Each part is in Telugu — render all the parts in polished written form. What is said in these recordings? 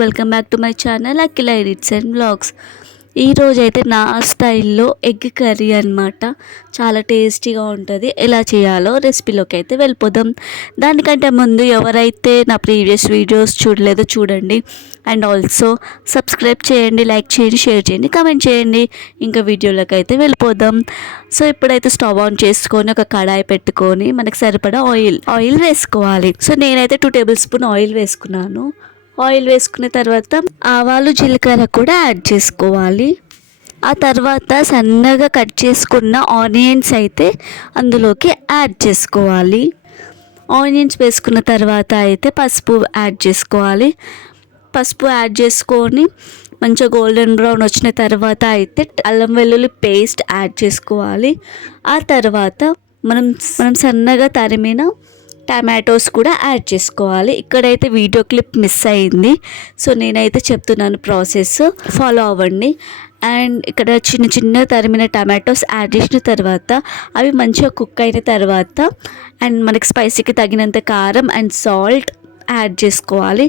Welcome back to my channel Akhila edits and vlogs. ఈరోజు అయితే నా స్టైల్లో ఎగ్ కర్రీ అనమాట. చాలా టేస్టీగా ఉంటుంది. ఎలా చేయాలో రెసిపీలోకి అయితే వెళ్ళిపోదాం. దానికంటే ముందు ఎవరైతే నా ప్రీవియస్ వీడియోస్ చూడలేదో చూడండి. అండ్ ఆల్సో సబ్స్క్రైబ్ చేయండి, లైక్ చేయండి, షేర్ చేయండి, కామెంట్ చేయండి. ఇంకా వీడియోలోకి అయితే వెళ్ళిపోదాం. సో ఇప్పుడైతే స్టవ్ ఆన్ చేసుకొని ఒక కడాయి పెట్టుకొని మనకు సరిపడా ఆయిల్ వేసుకోవాలి. సో నేనైతే 2 టేబుల్ స్పూన్ ఆయిల్ వేసుకున్నాను. ఆయిల్ వేసుకున్న తర్వాత ఆవాలు, జీలకర్ర కూడా యాడ్ చేసుకోవాలి. ఆ తర్వాత సన్నగా కట్ చేసుకున్న ఆనియన్స్ అయితే అందులోకి యాడ్ చేసుకోవాలి. ఆనియన్స్ వేసుకున్న తర్వాత అయితే పసుపు యాడ్ చేసుకోవాలి. పసుపు యాడ్ చేసుకొని మంచిగా గోల్డెన్ బ్రౌన్ వచ్చిన తర్వాత అయితే అల్లం వెల్లుల్లి పేస్ట్ యాడ్ చేసుకోవాలి. ఆ తర్వాత మనం సన్నగా తరిమిన టమాటోస్ కూడా యాడ్ చేసుకోవాలి. ఇక్కడైతే వీడియో క్లిప్ మిస్ అయింది, సో నేనైతే చెప్తున్నాను, ప్రాసెస్ ఫాలో అవ్వండి. అండ్ ఇక్కడ చిన్న చిన్న తరిమిన టమాటోస్ యాడ్ చేసిన తర్వాత అవి మంచిగా కుక్ అయిన తర్వాత అండ్ మనకి స్పైసీకి తగినంత కారం అండ్ సాల్ట్ యాడ్ చేసుకోవాలి.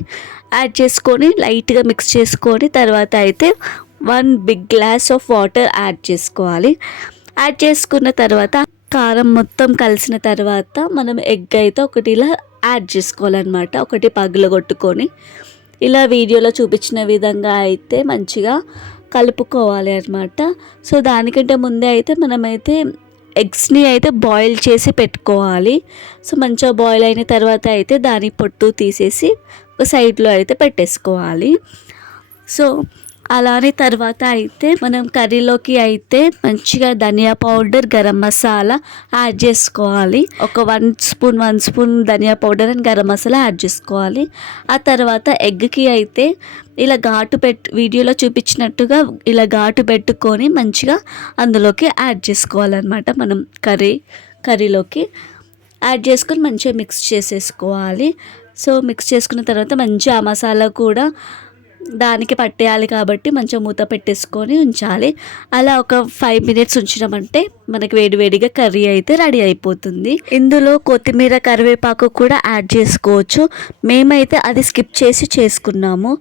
యాడ్ చేసుకొని లైట్గా మిక్స్ చేసుకొని తర్వాత అయితే 1 big glass of water add చేసుకోవాలి. యాడ్ చేసుకున్న తర్వాత కారం మొత్తం కలిసిన తర్వాత మనం ఎగ్ అయితే ఒకటి ఇలా యాడ్ చేసుకోవాలన్నమాట. ఒకటి పగలగొట్టుకొని ఇలా వీడియోలో చూపించిన విధంగా అయితే మంచిగా కలుపుకోవాలి అన్నమాట. సో దానికంటే ముందే అయితే మనమైతే ఎగ్స్ని అయితే బాయిల్ చేసి పెట్టుకోవాలి. సో మంచిగా బాయిల్ అయిన తర్వాత అయితే దాని పొట్టు తీసేసి ఒక సైడ్లో అయితే పెట్టేసుకోవాలి. సో అలానే తర్వాత అయితే మనం కర్రీలోకి అయితే మంచిగా ధనియా పౌడర్, గరం మసాలా యాడ్ చేసుకోవాలి. ఒక 1 స్పూన్ ధనియా powder and garam masala add చేసుకోవాలి. ఆ తర్వాత ఎగ్కి అయితే ఇలా వీడియోలో చూపించినట్టుగా ఇలా ఘాటు పెట్టుకొని మంచిగా అందులోకి యాడ్ చేసుకోవాలన్నమాట. మనం కర్రీలోకి యాడ్ చేసుకొని మంచిగా మిక్స్ చేసేసుకోవాలి. సో మిక్స్ చేసుకున్న తర్వాత మంచిగా ఆ మసాలా కూడా దానికి పట్టేయాలి కాబట్టి మంచిగా మూత పెట్టేసుకొని ఉంచాలి. అలా ఒక 5 మినిట్స్ ఉంచినామంటే మనకి వేడివేడిగా కర్రీ అయితే రెడీ అయిపోతుంది. ఇందులో కొత్తిమీర, కరివేపాకు కూడా యాడ్ చేసుకోవచ్చు. మేమైతే అది స్కిప్ చేసి చేసుకున్నాము.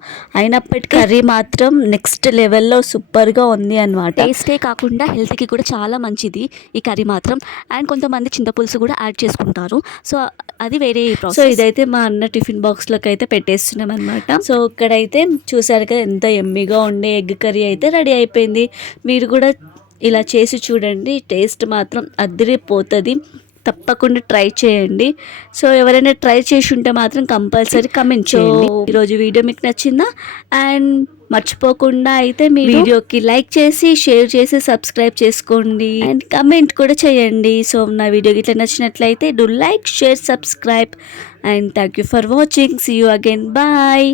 అయినప్పటికీ కర్రీ మాత్రం నెక్స్ట్ లెవెల్లో సూపర్గా ఉంది అనమాట. టేస్టే కాకుండా హెల్త్కి కూడా చాలా మంచిది ఈ కర్రీ మాత్రం. అండ్ కొంతమంది చింతపులుసు కూడా యాడ్ చేసుకుంటారు. సో అది వేరే ప్రాసెస్. సో ఇదైతే మా అన్న టిఫిన్ బాక్స్లోకి అయితే పెట్టేస్తున్నాం అనమాట. సో ఇక్కడైతే చూసారుగా ఎంత ఎమ్మీగా ఉండే ఎగ్ కర్రీ అయితే రెడీ అయిపోయింది. మీరు కూడా ఇలా చేసి చూడండి, టేస్ట్ మాత్రం అదిరిపోతుంది. తప్పకుండా ట్రై చేయండి. సో ఎవరైనా ట్రై చేసి ఉంటే మాత్రం కంపల్సరీ కమెంట్ చేయండి. ఈరోజు వీడియో మీకు నచ్చిందా? అండ్ మర్చిపోకుండా అయితే మీ వీడియోకి లైక్ చేసి, షేర్ చేసి, సబ్స్క్రైబ్ చేసుకోండి అండ్ కమెంట్ కూడా చేయండి. సో నా వీడియోకి ఇట్లా నచ్చినట్లయితే do like, share, subscribe and thank you for watching. See you again. Bye.